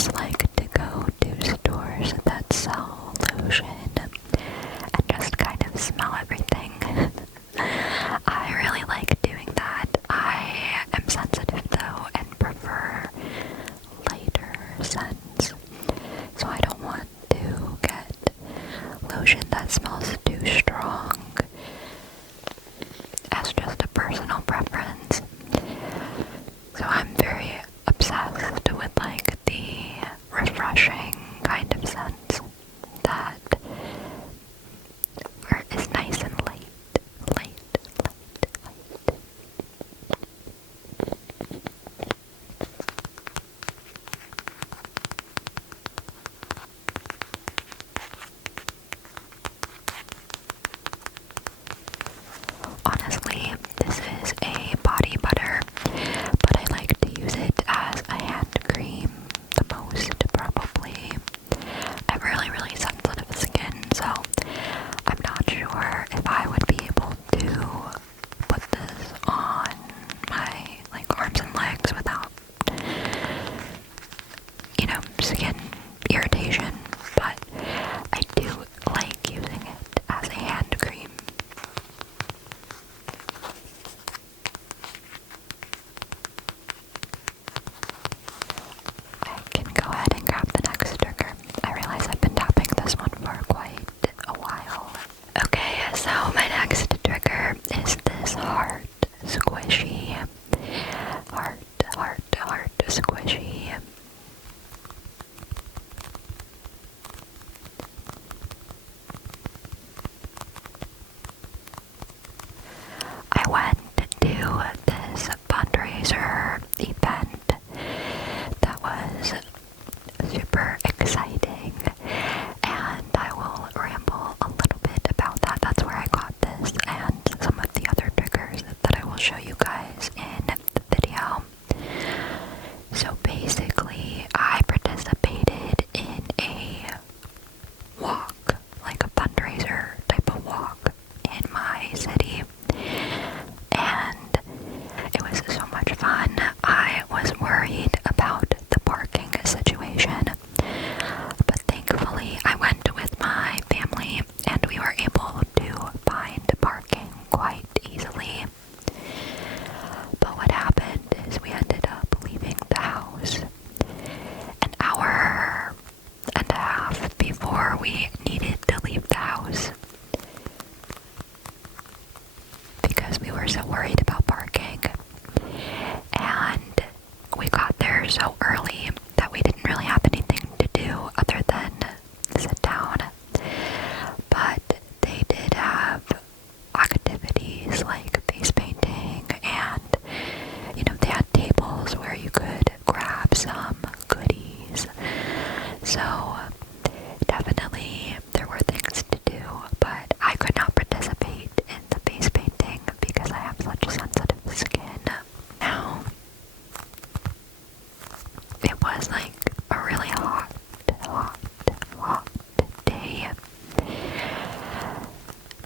just like to go to stores that sell lotion and just kind of smell everything. I really like doing that. I am sensitive though and prefer lighter scents, so I don't want to get lotion that smells too strong. As just a personal preference. So I'm very obsessed with like the refreshing kind of scents that is nice and light. Honestly, this is a body butter, but I like to use it as a hand cream the most, probably. I have really sensitive skin, so I'm not sure if I would be able to put this on my arms and legs without, skin irritation, but I do like using it as a hand cream. I can go ahead and grab the next trigger. I realize I've been tapping this one for quite a while. Okay, so my next trigger is this heart squishy. Heart squishy. I went to this fundraiser event that was super exciting, and I will ramble a little bit about that. That's where I got this and some of the other triggers that I will show you guys in the video. So basically, I participated in a walk, like a fundraiser type of walk in my city, and it was so much fun. I was worried about the parking situation, but thankfully I went with my family and we were able to find parking quite easily. But what happened is we ended up leaving the house an hour and a half before we needed to leave the house because we were so worried about parking. And we got there so early that we didn't really have anything to do other than sit down. But they did have activities like face painting, and they had tables where you could grab some goodies. So definitely there were things to do, but I could not participate in the face painting because I have such sensitive skin. Now, it was like a really hot day,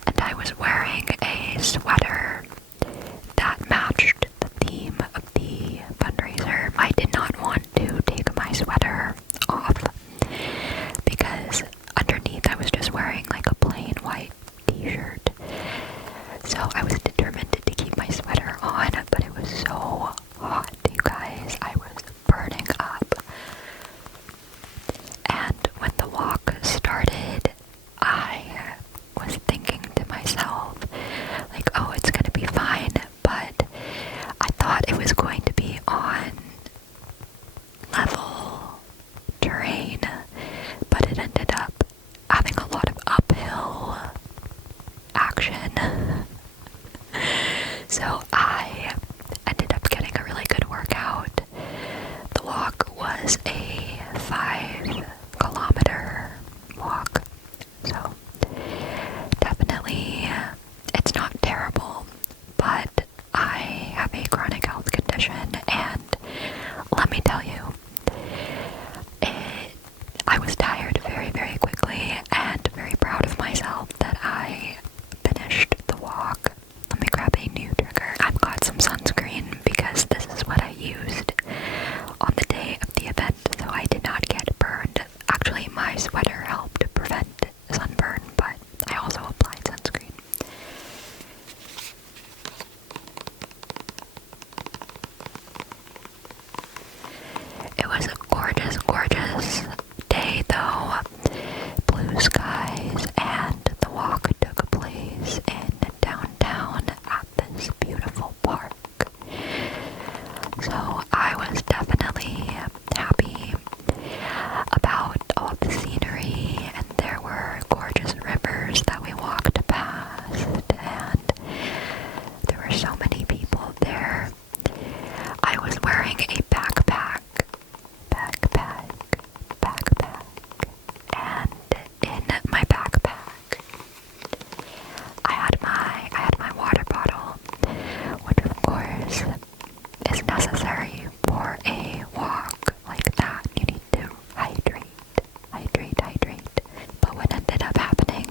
and I was wearing a sweater that matched the theme of the fundraiser. I did not want to take my sweater off because underneath I was just wearing like a plain white t-shirt. So I was determined to keep my sweater on, but it was so hot, you guys. I was burning up. And when the walk started, I was thinking to myself, like, oh, it's gonna be fine, but I thought it was going to be on level terrain, but it ended up having a lot of uphill action. So I ended up getting a really good workout. The walk was a 5-kilometer walk, so definitely it's not terrible, but I have a chronic health condition, and let me tell you, I was tired very quickly and very proud of myself that I finished the walk. Let me grab a new trigger. I've got some sunscreen because this is what I used on the day of the event, so gorgeous day though, blue skies, and the walk took place in downtown at this beautiful park. So I was definitely happy about all the scenery, and there were gorgeous rivers that we walked past, and there were so many people there. I was wearing a backpack, and in my backpack, I had my water bottle, which of course is necessary for a walk like that. You need to hydrate. But what ended up happening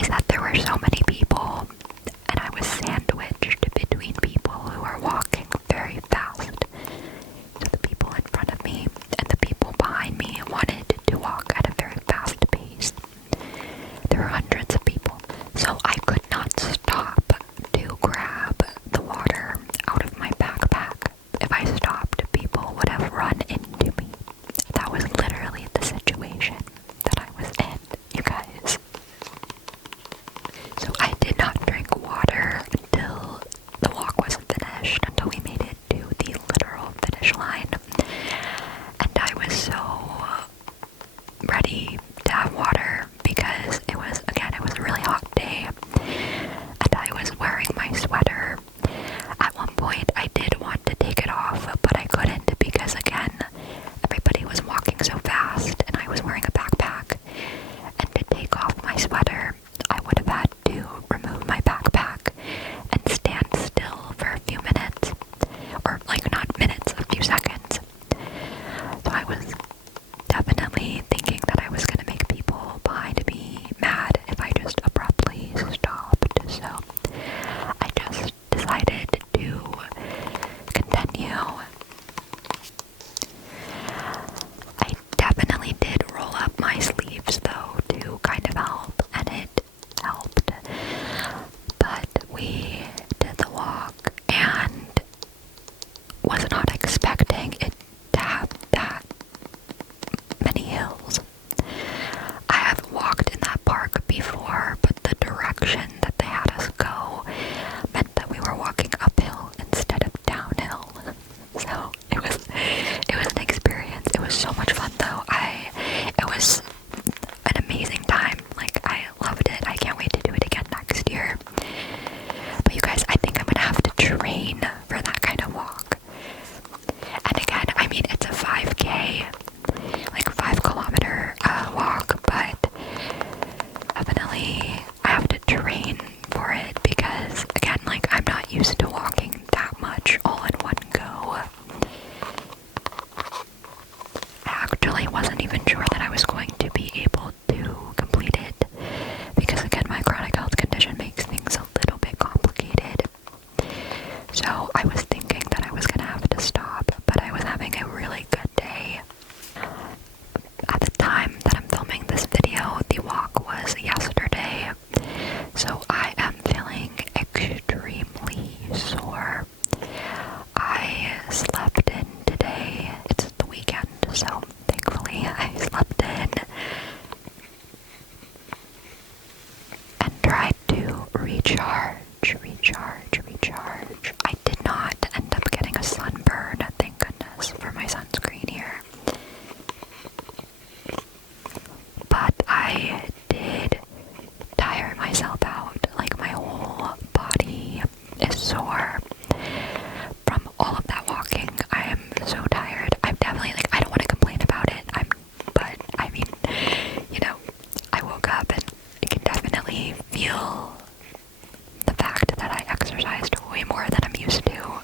is that there were so many people, and I was sandwiched between people who were walking very fast. So the people in front of me and the people behind me wanted to walk at a very fast pace. There were hundreds of people, so I could not stop to grab the water out of my backpack. If I stopped, people would have run into me. That was literally the situation that I was in, you guys. So I did not drink water until the walk was finished, until we made it to the literal finish line. And I was so ready to have water because it was a really hot day, and I was wearing my sweater. At one point I did want to take it off, but I couldn't because again, everybody was walking so fast and I was wearing a backpack, and to take off my sweater I would have had to remove my backpack and stand still for a few minutes, or like not minutes, a few seconds. So I was definitely thinking that I was going to make people behind me mad if I just abruptly stopped. So I just decided to continue. I definitely did roll up my sleeves though to kind of help, and it helped. But we did the walk and was not expecting it to have that many hills. I have walked in that park before, but the direction that they had us go meant that we were walking uphill instead of downhill. So it was an experience. It was so much fun though. It was an amazing time. Like, I loved it. I can't wait to do it again next year. But you guys, I think I'm gonna have to train for that kind of walk. And again, I mean, it's a 5K, like 5-kilometer walk, but definitely I have to train for it because, again, like, I'm not used to walking that much all in one go. I actually wasn't even sure that I was going to be able to complete it because, again, my chronic health condition makes things a little bit complicated. So I was thinking that I was going to have to stop, but I was having a really good day. At the time that I'm filming this video, the walk was yesterday, so I am feeling extremely sore. I slept in today. It's the weekend, so thankfully I slept in and tried to recharge. I did not end up getting a sunburn, thank goodness for my sunscreen here. But I did tire myself out. Like, my whole body is sore from all of that walking. I am so tired. I'm definitely, like, I don't want to complain about it. But I mean, you know, I woke up and I can definitely feel the fact that I exercised way more than I'm used to.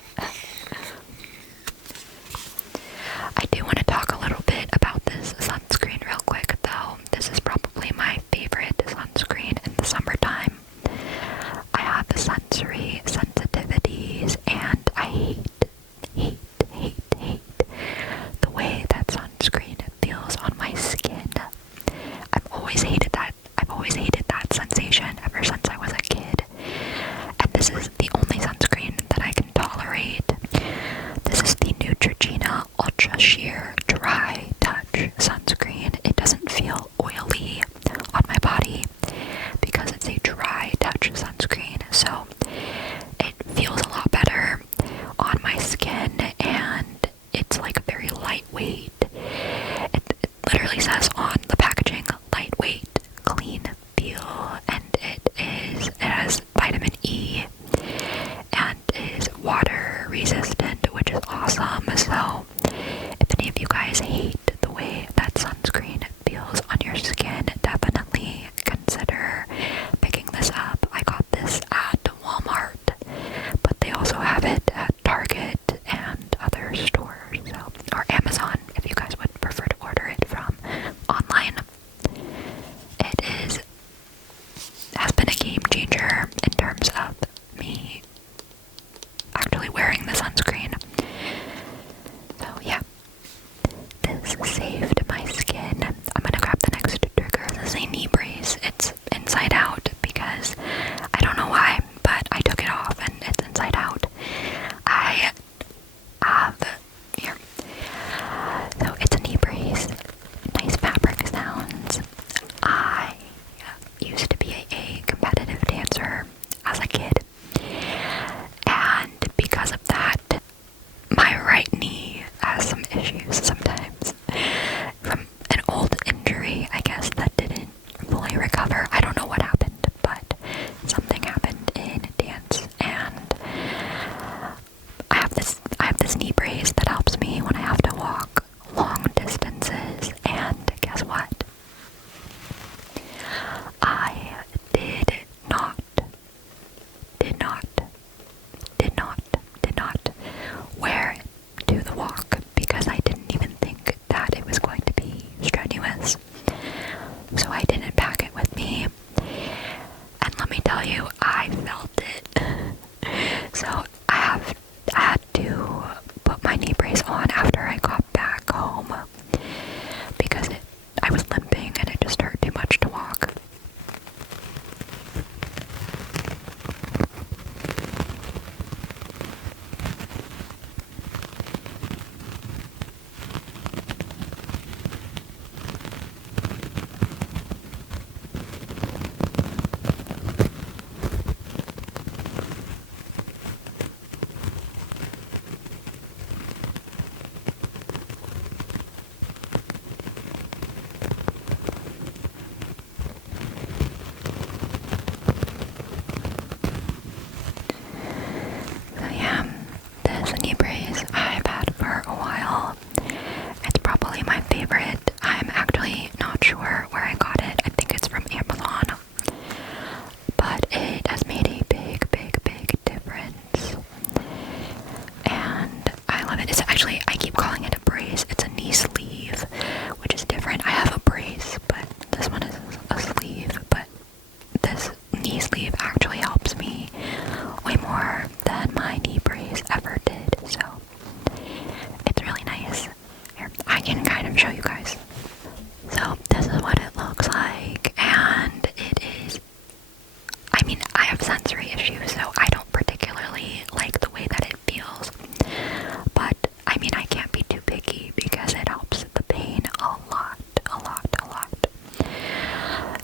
I do want to talk a little bit about this sunscreen real quick though. This is probably my favorite sunscreen in the summertime. I have sensory sensitivities and I hate the way that sunscreen feels on my skin. I've always hated that sensation ever since I was a kid. And this is the only sunscreen that I can tolerate. This is the Neutrogena Ultra Sheer Dry dry touch sunscreen. It doesn't feel oily on my body because it's a dry touch sunscreen, so it feels a lot better on my skin, and it's like very lightweight. It literally says on the packaging, lightweight, clean feel, and it has vitamin E and is water resistant, which is awesome. So if any of you guys hate the way that sunscreen feels on your skin, definitely consider picking this up. I got this at Walmart, but they also have it at Target and other stores, so, or Amazon if you guys would prefer to order it from online. It has been a game changer in terms of me actually wearing the sunscreen. So yeah, this saved my skin. I'm gonna grab the next trigger. This is a knee brace. It's inside out because I don't know why, but I took it off and it's inside out. I have here. So it's a knee brace. Nice fabric sounds. I used to be a competitive dancer as a kid, and because of that, my right knee has some issues sometimes from an old injury, I guess, that didn't fully recover. I don't know what happened, but something happened in dance, and I have this knee brace that helps me when I have to walk long distances. And guess what? I did not wear it to the walk because I didn't even think that it was going to be strenuous. So I didn't pack it with me. And let me tell you, I felt it. So I had to put my knee brace on after I got back home because I was limping and it just hurt too much to walk. So yeah, this knee brace I've had for a while. It's probably my favorite. I'm actually not sure where I got it. I think it's from Amazon. But it has made a big difference. And I love it. It's actually, I keep calling it a brace. It's a knee sleeve, which is different. I have a brace, but this one is a sleeve. But this knee sleeve actually helps me way more than my knee brace ever did. So it's really nice. Here, I can kind of show you guys. So this is what it looks like, and it is, I mean, I have sensory issues, so I don't particularly like the way that it feels, but I mean, I can't be too picky because it helps the pain a lot.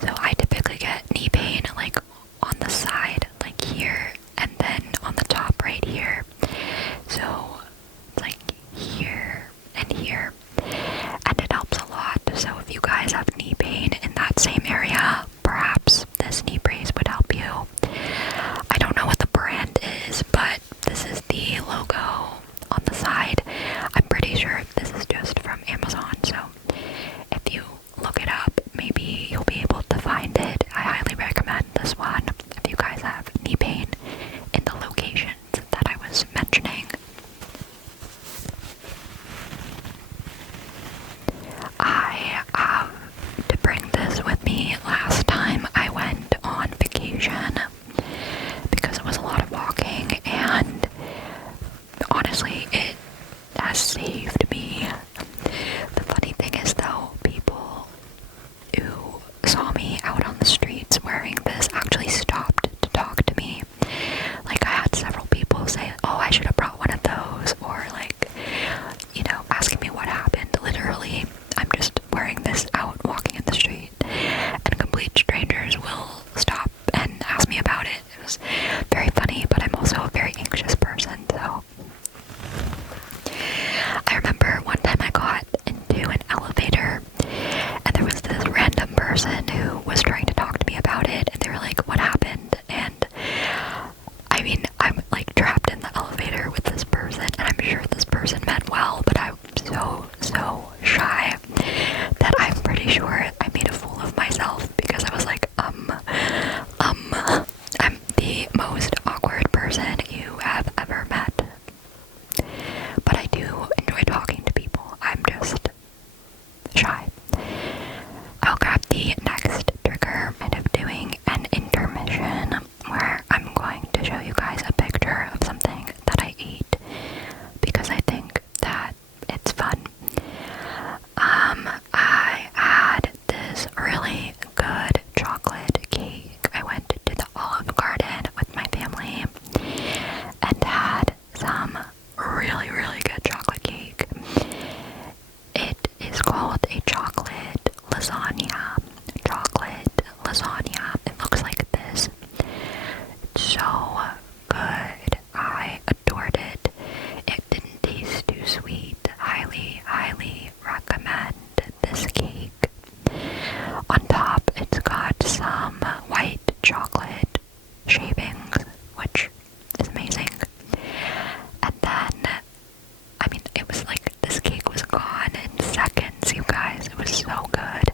So I typically get knee pain like on the side, like here, and then on the top right here. So like here and here, and it helps a lot. So if you guys have knee pain in that same area, perhaps this knee brace would help you. I don't know what the brand is, but this is the logo on the side. I'm pretty sure this is just from Amazon, so if you look it up, maybe you'll be able to find it. I highly recommend this one if you guys have knee pain in the locations that I was mentioning. I have to bring is called a chocolate lasagna. Chocolate lasagna. It looks like this. It's so good. I adored it. It didn't taste too sweet. Highly, highly recommend this cake. On top, it's got some white chocolate shavings, which is amazing. And then, I mean, it was like this cake was gone in seconds, you guys. It was so good.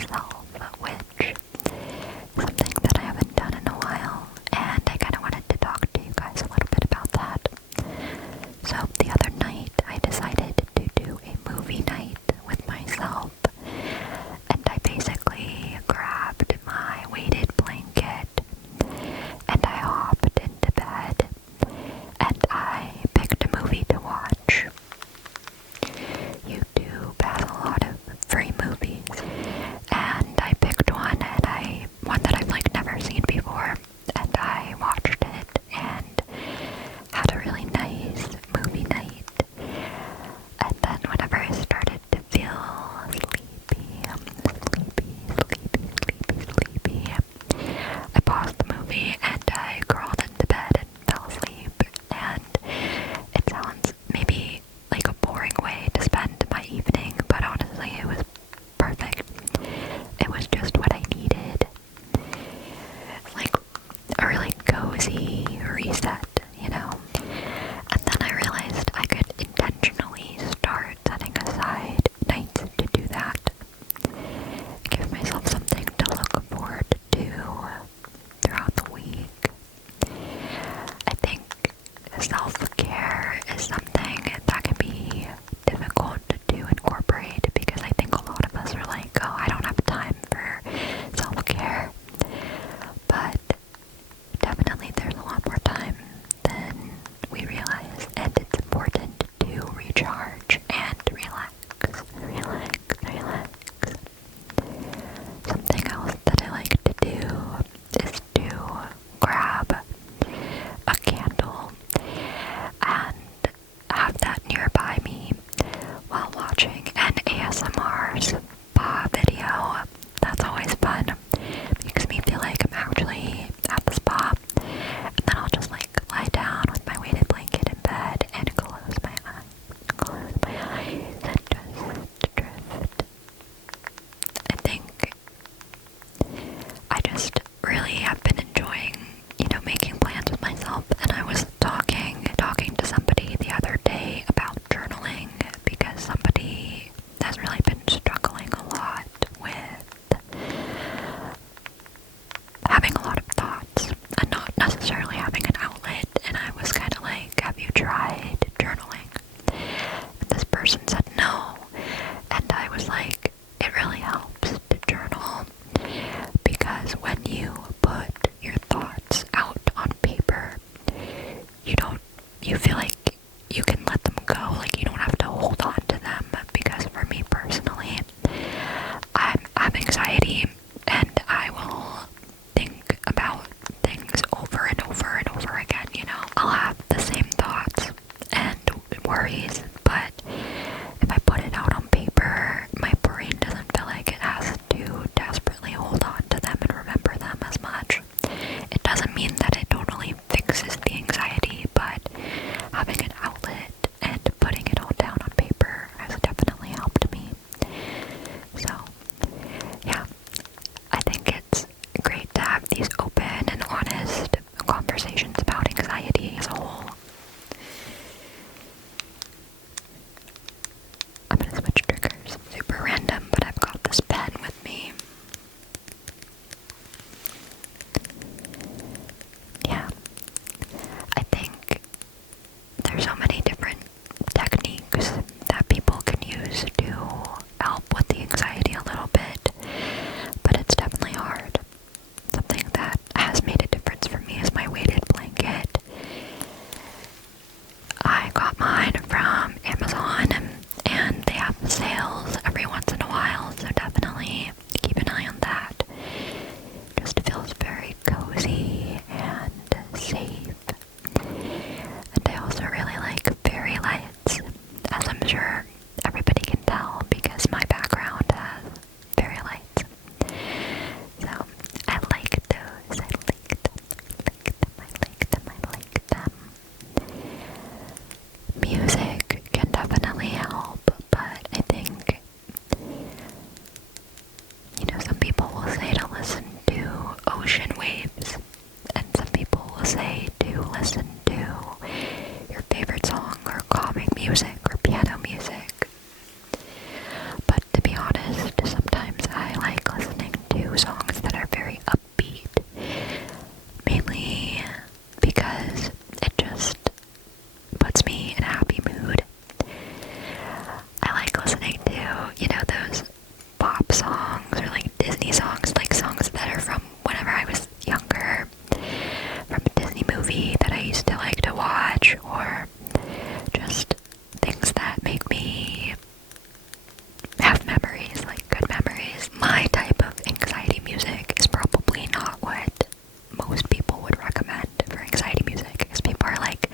myself, which is something that I haven't done in a while, and I kind of wanted to talk to you guys a little bit about that. So the other night, I decided to do a movie night with myself, and I basically grabbed my weighted blanket, and I hopped into bed, and I picked a movie to watch. YouTube has a lot of free movies, and I picked one that I've like never seen before, and I watched it and had a really nice movie night. And then whenever I started to feel sleepy, I paused the movie and I crawled into bed and fell asleep. And it sounds maybe like a boring way to spend my evening, but honestly it was perfect. It was just what I needed. Like a really cozy reset, you know? And then I realized I could intentionally start setting aside nights to do that. Give myself something to look forward to throughout the week. I think self-care is something that can be difficult to incorporate because I think a lot of us are like, oh, I don't have time for self-care. But definitely there's a lot more time than we realize, and it's important to recharge and relax. Something else that I like to do is to grab a candle and have that nearby me while watching an ASMR spa video. That's always fun. It makes me feel like I'm actually at the spa. And then I'll just like lie down with my weighted blanket in bed and close my eyes and just drift. I think I just really have been enjoying, making plans with myself. And I was talking to somebody the other day about journaling because somebody has really been struggling a lot with having a lot of thoughts and not necessarily having an outlet. And I was kind of like, have you tried journaling? And this person said no. And I was like, it really helps to journal because when you put your thoughts out on paper, you feel like you can let them go, like you don't have to hold on to them. Because for me personally, I have anxiety and I will think about things over and over and over again, I'll have the same thoughts and worries, but if I put it out on paper, my brain doesn't feel like it has to desperately hold on to them and remember them as much. It doesn't mean that it totally fixes the anxiety, but having an outlet and putting it all down on paper has definitely helped me. So, yeah, Disney songs, like songs that are from whenever I was younger, from a Disney movie that I used to like to watch, or just things that make me have memories, like good memories. My type of anxiety music is probably not what most people would recommend for anxiety music, because people are like,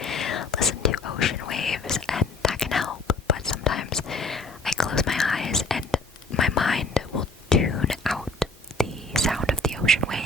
listen to ocean waves and that can help, but sometimes I close my eyes and my mind will tune out the sound of the ocean waves